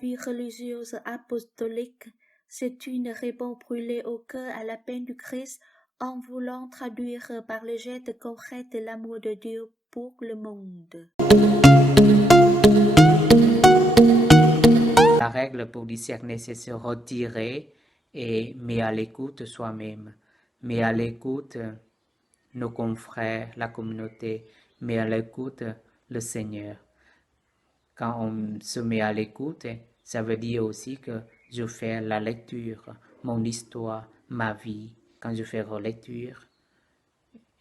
vie religieuse apostolique, c'est une réponse brûlée au cœur à l'appel du Christ en voulant traduire par le geste concret de l'amour de Dieu pour le monde. La règle pour discerner, c'est se retirer et mais à l'écoute soi-même, mais à l'écoute nos confrères, la communauté, mais à l'écoute le Seigneur. Quand on se met à l'écoute, ça veut dire aussi que je fais la lecture, mon histoire, ma vie. Quand je fais relecture,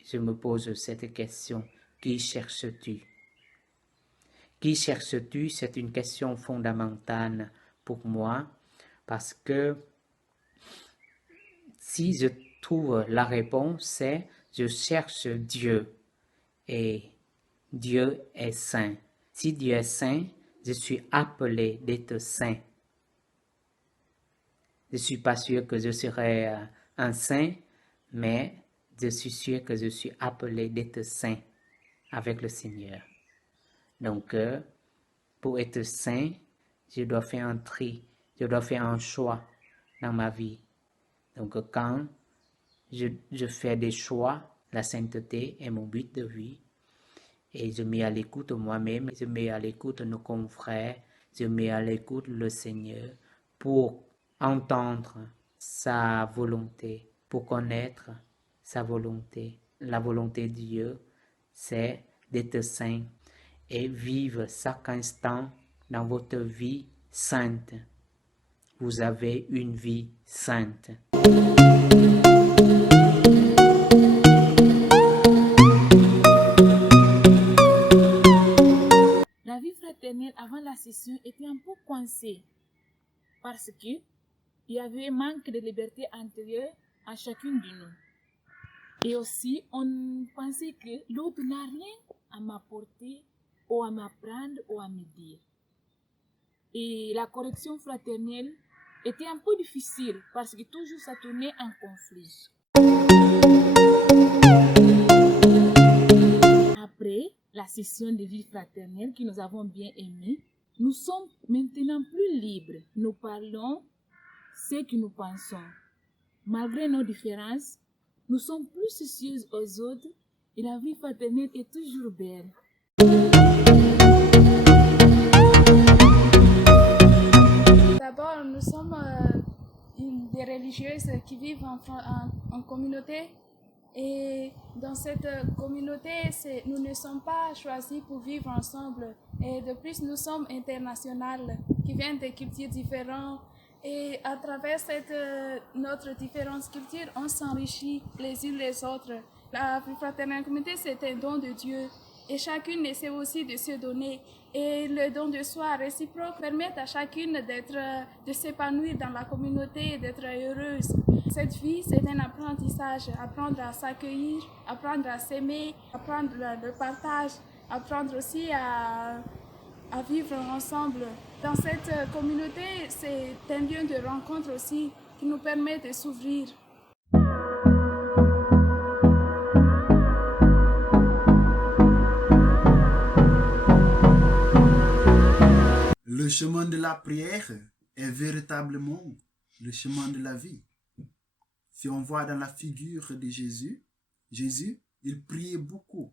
je me pose cette question, qui cherches-tu? Qui cherches-tu? C'est une question fondamentale pour moi parce que si je trouve la réponse, c'est je cherche Dieu et Dieu est saint. Si Dieu est saint, je suis appelé d'être saint. Je ne suis pas sûr que je serai un saint, mais je suis sûr que je suis appelé d'être saint avec le Seigneur. Donc, pour être saint, je dois faire un tri, je dois faire un choix dans ma vie. Donc, quand je fais des choix, la sainteté est mon but de vie, et je mets à l'écoute moi-même, je mets à l'écoute nos confrères, je mets à l'écoute le Seigneur pour entendre sa volonté, pour connaître sa volonté. La volonté de Dieu, c'est d'être saint et vivre chaque instant dans votre vie sainte. Vous avez une vie sainte. La vie fraternelle avant la session était un peu coincée parce que il y avait un manque de liberté intérieure à chacune de nous. Et aussi, on pensait que l'autre n'a rien à m'apporter ou à m'apprendre ou à me dire. Et la correction fraternelle était un peu difficile parce que toujours ça tournait en conflit. Après la session de vie fraternelle que nous avons bien aimée, nous sommes maintenant plus libres. Nous parlons ce que nous pensons. Malgré nos différences, nous sommes plus soucieux aux autres et la vie fraternelle est toujours belle. D'abord, nous sommes des religieuses qui vivent en communauté. Et dans cette communauté, nous ne sommes pas choisis pour vivre ensemble. Et de plus, nous sommes internationales, qui viennent de cultures différentes. Et à travers notre différence culture, on s'enrichit les unes les autres. La fraternelle communauté, c'est un don de Dieu. Et chacune essaie aussi de se donner. Et le don de soi réciproque permet à chacune de s'épanouir dans la communauté et d'être heureuse. Cette vie, c'est un apprentissage. Apprendre à s'accueillir, apprendre à s'aimer, apprendre le partage, apprendre aussi à vivre ensemble. Dans cette communauté, c'est un lieu de rencontre aussi qui nous permet de s'ouvrir. Le chemin de la prière est véritablement le chemin de la vie. Si on voit dans la figure de Jésus, il priait beaucoup.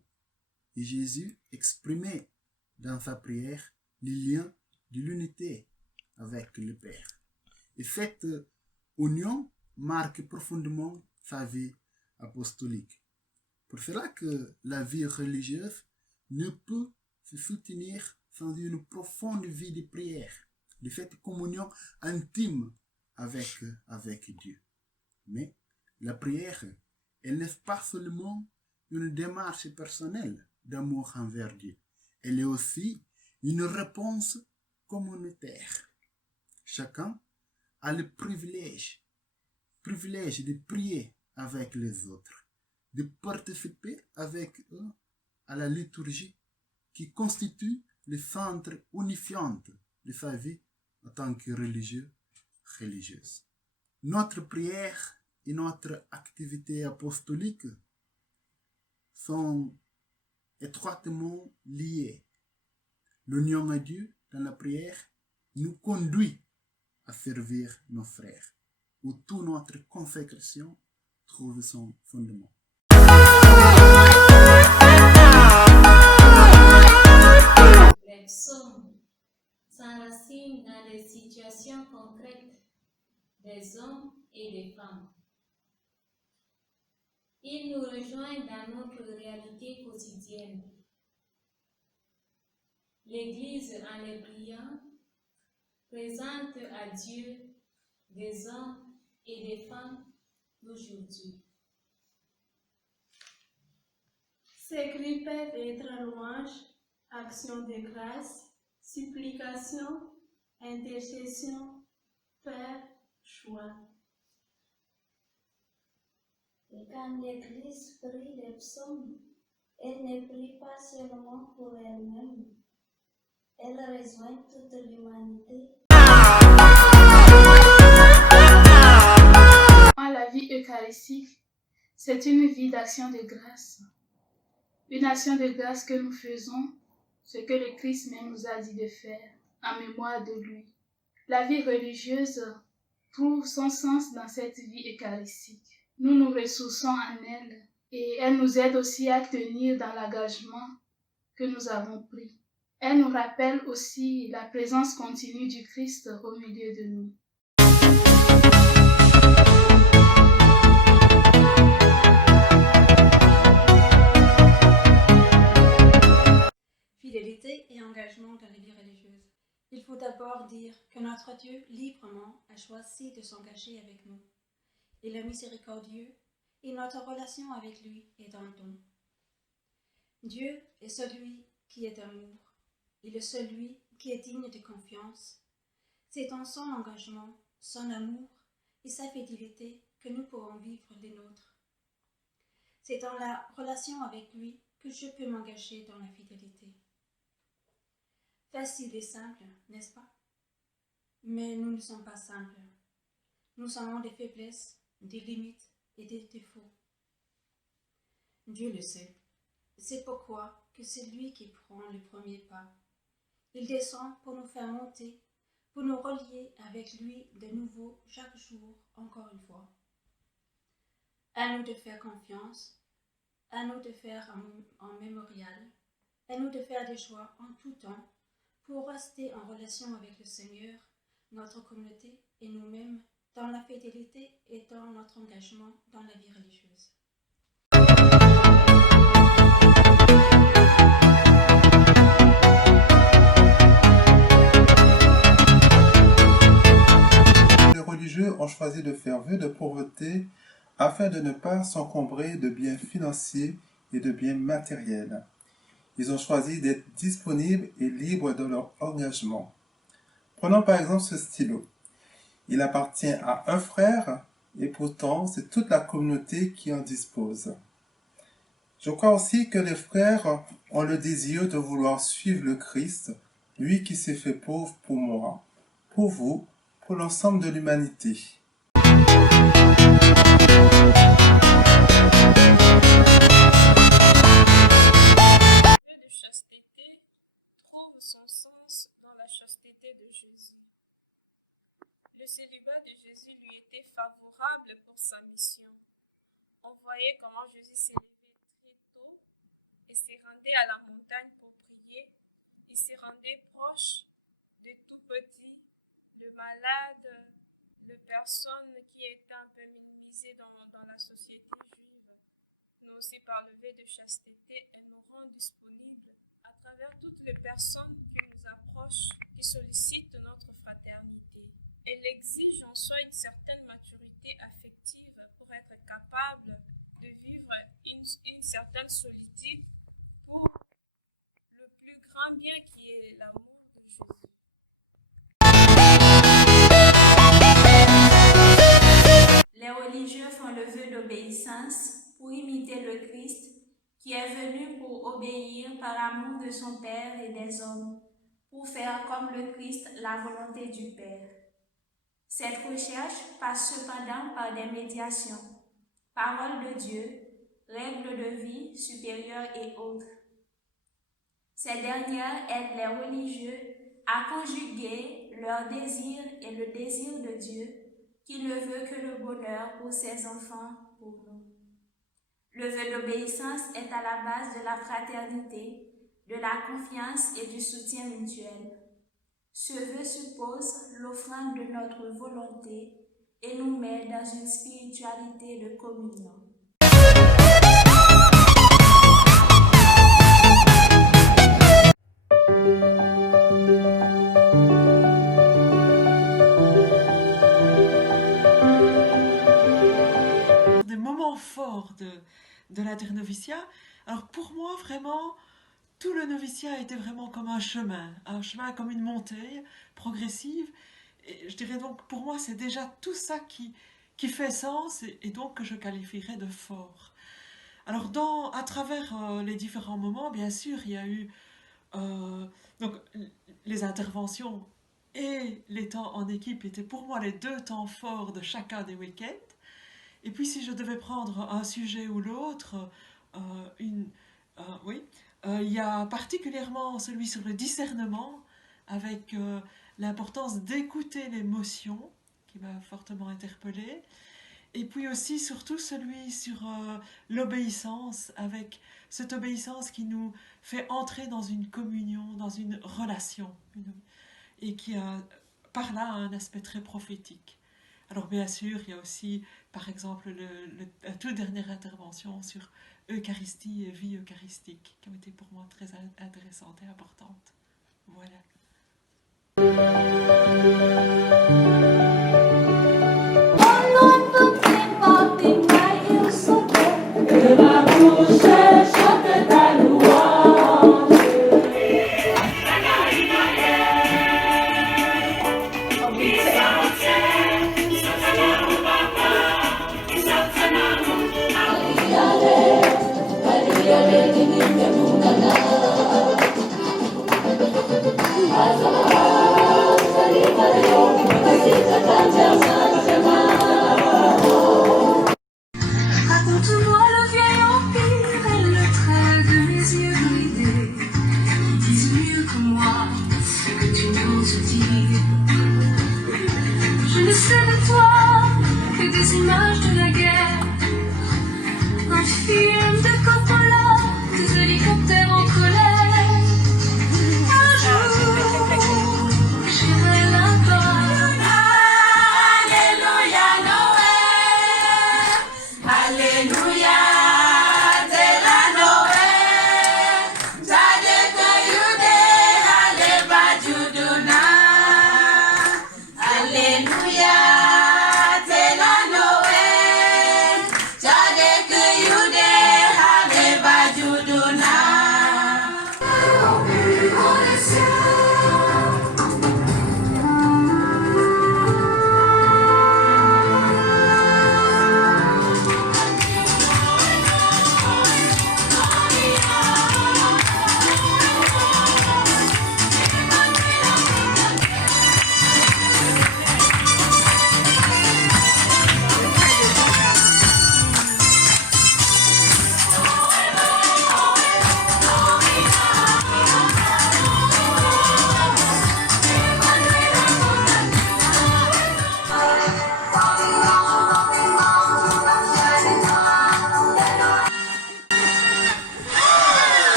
Et Jésus exprimait dans sa prière les liens de l'unité avec le Père. Et cette union marque profondément sa vie apostolique. Pour cela que la vie religieuse ne peut se soutenir sans une profonde vie de prière, de cette communion intime avec Dieu. Mais la prière, elle n'est pas seulement une démarche personnelle d'amour envers Dieu. Elle est aussi une réponse communautaire. Chacun a le privilège de prier avec les autres, de participer avec eux à la liturgie qui constitue le centre unifiant de sa vie en tant que religieuse. Notre prière et notre activité apostolique sont étroitement liées. L'union à Dieu dans la prière nous conduit à servir nos frères, où toute notre consécration trouve son fondement. Les psaumes s'enracinent dans les situations concrètes des hommes et des femmes. Ils nous rejoignent dans notre réalité quotidienne. L'Église, en les priant, présente à Dieu des hommes et des femmes d'aujourd'hui. Ces cris peuvent être louanges, actions de grâce, supplications, intercessions, peur, choix. Et quand l'Église prie les psaumes, elle ne prie pas seulement pour elle-même, elle rejoint toute l'humanité. La vie eucharistique, c'est une vie d'action de grâce. Une action de grâce que nous faisons, ce que le Christ même nous a dit de faire, en mémoire de lui. La vie religieuse trouve son sens dans cette vie eucharistique. Nous nous ressourçons en elle et elle nous aide aussi à tenir dans l'engagement que nous avons pris. Elle nous rappelle aussi la présence continue du Christ au milieu de nous. Fidélité et engagement dans la vie religieuse. Il faut d'abord dire que notre Dieu librement a choisi de s'engager avec nous. Il est miséricordieux et notre relation avec lui est un don. Dieu est celui qui est amour. Il est celui qui est digne de confiance. C'est dans son engagement, son amour et sa fidélité que nous pourrons vivre les nôtres. C'est dans la relation avec lui que je peux m'engager dans la fidélité. Facile et simple, n'est-ce pas? Mais nous ne sommes pas simples. Nous avons des faiblesses, des limites et des défauts. Dieu le sait. C'est pourquoi que c'est lui qui prend le premier pas. Il descend pour nous faire monter, pour nous relier avec lui de nouveau chaque jour, encore une fois. À nous de faire confiance, à nous de faire un mémorial, à nous de faire des choix en tout temps pour rester en relation avec le Seigneur, notre communauté et nous-mêmes dans la fidélité et dans notre engagement dans la vie religieuse. Les religieux ont choisi de faire vœu de pauvreté afin de ne pas s'encombrer de biens financiers et de biens matériels. Ils ont choisi d'être disponibles et libres de leur engagement. Prenons par exemple ce stylo. Il appartient à un frère et pourtant c'est toute la communauté qui en dispose. Je crois aussi que les frères ont le désir de vouloir suivre le Christ, lui qui s'est fait pauvre pour moi, pour vous, pour l'ensemble de l'humanité. Le célibat de Jésus lui était favorable pour sa mission. On voyait comment Jésus s'est levé très tôt et s'est rendu à la montagne pour prier. Il s'est rendu proche de tout petit, le malade, les personnes qui étaient un peu minimisées dans la société juive. Mais aussi par le vœu de chasteté, elle nous rend disponibles à travers toutes les personnes qui nous approchent, qui sollicitent notre fraternité. Elle exige en soi une certaine maturité affective pour être capable de vivre une certaine solitude pour le plus grand bien qui est l'amour de Jésus. Les religieux font le vœu d'obéissance pour imiter le Christ qui est venu pour obéir par amour de son Père et des hommes, pour faire comme le Christ la volonté du Père. Cette recherche passe cependant par des médiations, paroles de Dieu, règles de vie supérieures et autres. Ces dernières aident les religieux à conjuguer leur désir et le désir de Dieu, qui ne veut que le bonheur pour ses enfants, pour nous. Le vœu d'obéissance est à la base de la fraternité, de la confiance et du soutien mutuel. Ce vœu suppose l'offrande de notre volonté et nous met dans une spiritualité de communion. Des moments forts de l'internoviciat. Alors pour moi, vraiment, tout le noviciat était vraiment comme un chemin comme une montée progressive. Et je dirais donc, pour moi, c'est déjà tout ça qui fait sens et donc que je qualifierais de fort. Alors à travers les différents moments, bien sûr, il y a eu donc, les interventions et les temps en équipe étaient pour moi les deux temps forts de chacun des week-ends. Et puis si je devais prendre un sujet ou l'autre, il y a particulièrement celui sur le discernement, avec l'importance d'écouter l'émotion, qui m'a fortement interpellée, et puis aussi surtout celui sur l'obéissance, avec cette obéissance qui nous fait entrer dans une communion, dans une relation, et qui a par là un aspect très prophétique. Alors bien sûr, il y a aussi, par exemple, la toute dernière intervention sur Eucharistie et vie eucharistique, qui ont été pour moi très intéressantes et importantes. Voilà. Raconte-moi le vieil empire et le trait de mes yeux bridés. Ils disent mieux que moi ce que tu n'oses dire. Je ne sais de toi que des images de la guerre, un film de Coppola, des hélicoptères en colère. Un jour, j'irai là-bas. Alléluia, Noël. Alléluia, c'est la Noël. Jade que yude, ale bajuduna. Alléluia, c'est la Noël. Jade que yude,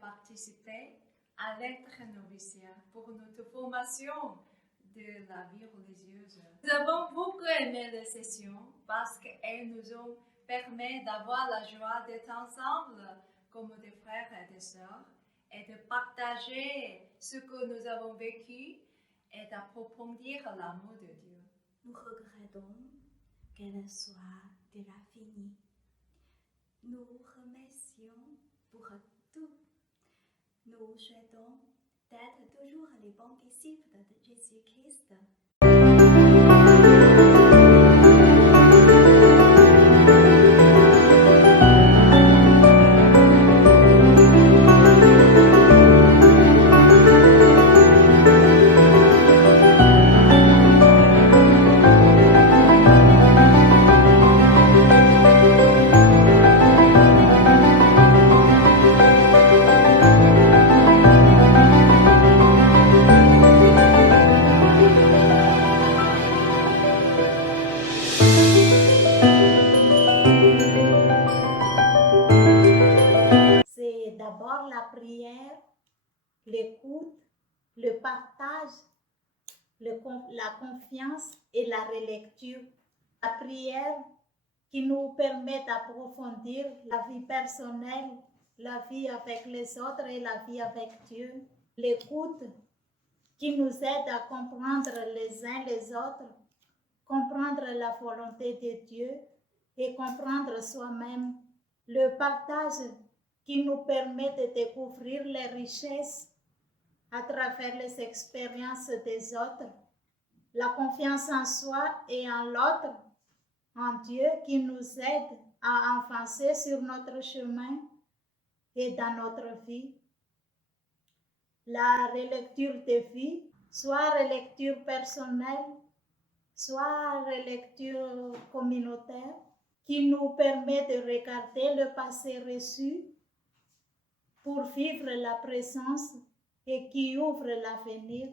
participer à l'être noviciat pour notre formation de la vie religieuse. Nous avons beaucoup aimé les sessions parce qu'elles nous ont permis d'avoir la joie d'être ensemble comme des frères et des sœurs et de partager ce que nous avons vécu et d'approfondir l'amour de Dieu. Nous regrettons qu'elle soit déjà finie. Nous remercions pour tout. Nous souhaitons d'être toujours les bons disciples de Jésus-Christ. C'est d'abord la prière, l'écoute, le partage, la confiance et la relecture. La prière qui nous permet d'approfondir la vie personnelle, la vie avec les autres et la vie avec Dieu. L'écoute qui nous aide à comprendre les uns les autres, comprendre la volonté de Dieu et comprendre soi-même. Le partage qui nous permet de découvrir les richesses à travers les expériences des autres. La confiance en soi et en l'autre, en Dieu qui nous aide à avancer sur notre chemin et dans notre vie. La relecture de vie, soit relecture personnelle, soit relecture communautaire, qui nous permet de regarder le passé reçu pour vivre la présence et qui ouvre l'avenir.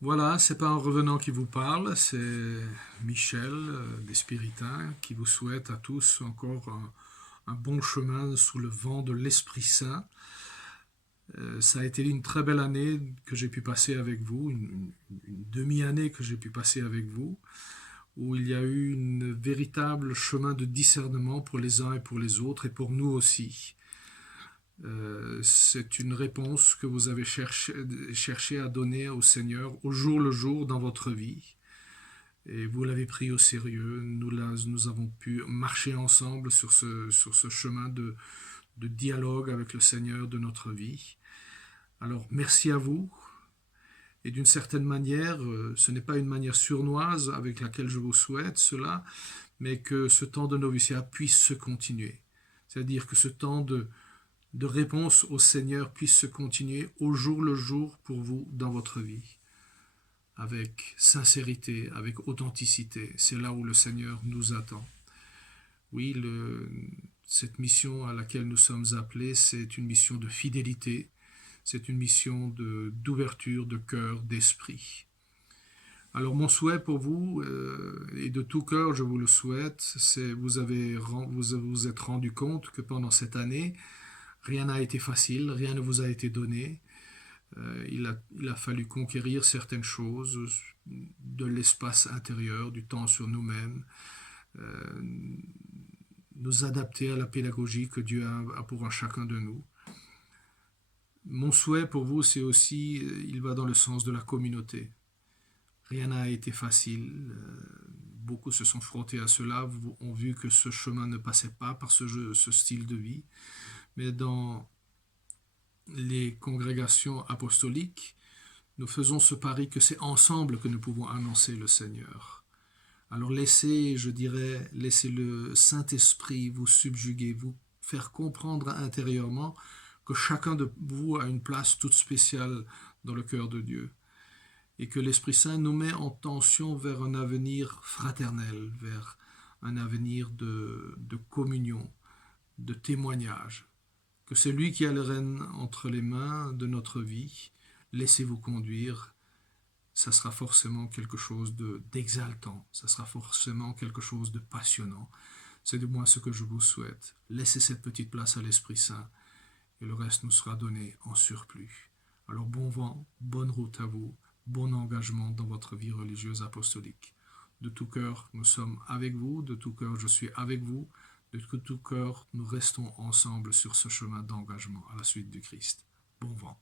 Voilà, c'est pas un revenant qui vous parle, c'est Michel des Spiritains qui vous souhaite à tous encore un bon chemin sous le vent de l'Esprit Saint. Ça a été une très belle année que j'ai pu passer avec vous, une demi-année que j'ai pu passer avec vous, où il y a eu un véritable chemin de discernement pour les uns et pour les autres et pour nous aussi. C'est une réponse que vous avez cherché à donner au Seigneur au jour le jour dans votre vie. Et vous l'avez pris au sérieux. Nous avons pu marcher ensemble sur ce chemin de dialogue avec le Seigneur de notre vie. Alors, merci à vous. Et d'une certaine manière, ce n'est pas une manière sournoise avec laquelle je vous souhaite cela, mais que ce temps de noviciat puisse se continuer. C'est-à-dire que ce temps de réponse au Seigneur puisse se continuer au jour le jour pour vous dans votre vie. Avec sincérité, avec authenticité. C'est là où le Seigneur nous attend. Oui, cette mission à laquelle nous sommes appelés, c'est une mission de fidélité, c'est une mission d'ouverture de cœur, d'esprit. Alors mon souhait pour vous, et de tout cœur je vous le souhaite, c'est vous vous êtes rendu compte que pendant cette année, rien n'a été facile, rien ne vous a été donné. Il a fallu conquérir certaines choses, de l'espace intérieur, du temps sur nous-mêmes, nous adapter à la pédagogie que Dieu a pour un chacun de nous. Mon souhait pour vous, c'est aussi, il va dans le sens de la communauté. Rien n'a été facile. Beaucoup se sont frottés à cela, ont vu que ce chemin ne passait pas par ce style de vie. Mais dans les congrégations apostoliques, nous faisons ce pari que c'est ensemble que nous pouvons annoncer le Seigneur. Alors laissez le Saint-Esprit vous subjuguer, vous faire comprendre intérieurement que chacun de vous a une place toute spéciale dans le cœur de Dieu et que l'Esprit Saint nous met en tension vers un avenir fraternel, vers un avenir de communion, de témoignage. Que c'est lui qui a les rênes entre les mains de notre vie. Laissez-vous conduire. ça sera forcément quelque chose d'exaltant, ça sera forcément quelque chose de passionnant. C'est de moi ce que je vous souhaite. Laissez cette petite place à l'Esprit Saint et le reste nous sera donné en surplus. Alors bon vent, bonne route à vous, bon engagement dans votre vie religieuse apostolique. De tout cœur, nous sommes avec vous, de tout cœur, je suis avec vous, de tout cœur, nous restons ensemble sur ce chemin d'engagement à la suite du Christ. Bon vent.